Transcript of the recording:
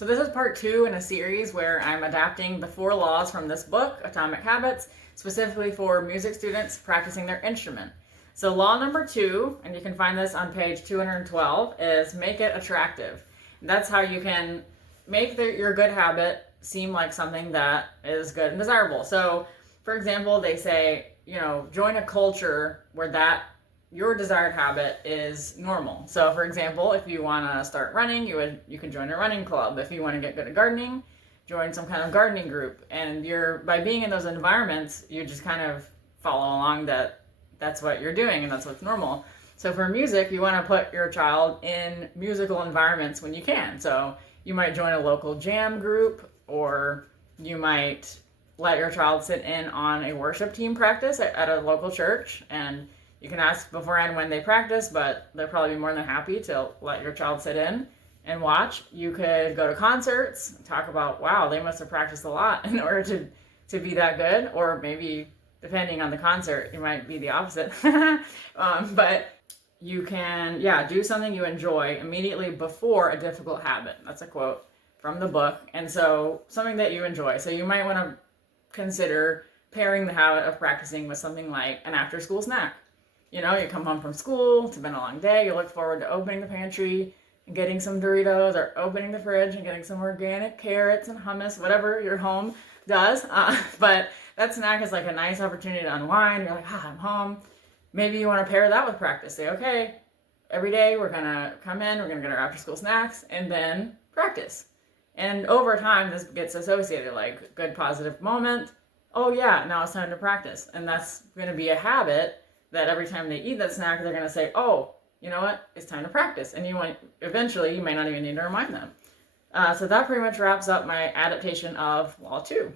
So this is part 2 in a series where I'm adapting the 4 laws from this book, Atomic Habits, specifically for music students practicing their instrument. So law number 2, and you can find this on page 212, is make it attractive. That's how you can make your good habit seem like something that is good and desirable. So, for example, they say, join a culture where your desired habit is normal. So, for example, if you want to start running, you can join a running club. If you want to get good at gardening, join some kind of gardening group. And by being in those environments, you just kind of follow along that's what you're doing and that's what's normal. So for music, you want to put your child in musical environments when you can. So you might join a local jam group, or you might let your child sit in on a worship team practice at a local church. And you can ask beforehand when they practice, but they'll probably be more than happy to let your child sit in and watch. You could go to concerts and talk about, wow, they must have practiced a lot in order to be that good. Or maybe, depending on the concert, you might be the opposite. But you can, do something you enjoy immediately before a difficult habit. That's a quote from the book. And so something that you enjoy. So you might want to consider pairing the habit of practicing with something like an after-school snack. You come home from school, it's been a long day, you look forward to opening the pantry and getting some Doritos, or opening the fridge and getting some organic carrots and hummus, whatever your home does. But that snack is like a nice opportunity to unwind. You're like, I'm home. Maybe you want to pair that with practice. Say, okay, every day we're going to come in, we're going to get our after-school snacks, and then practice. And over time, this gets associated, like good positive moment. Oh yeah, now it's time to practice. And that's going to be a habit that every time they eat that snack, they're going to say, oh, you know what, it's time to practice. And eventually, you may not even need to remind them. So that pretty much wraps up my adaptation of Law 2.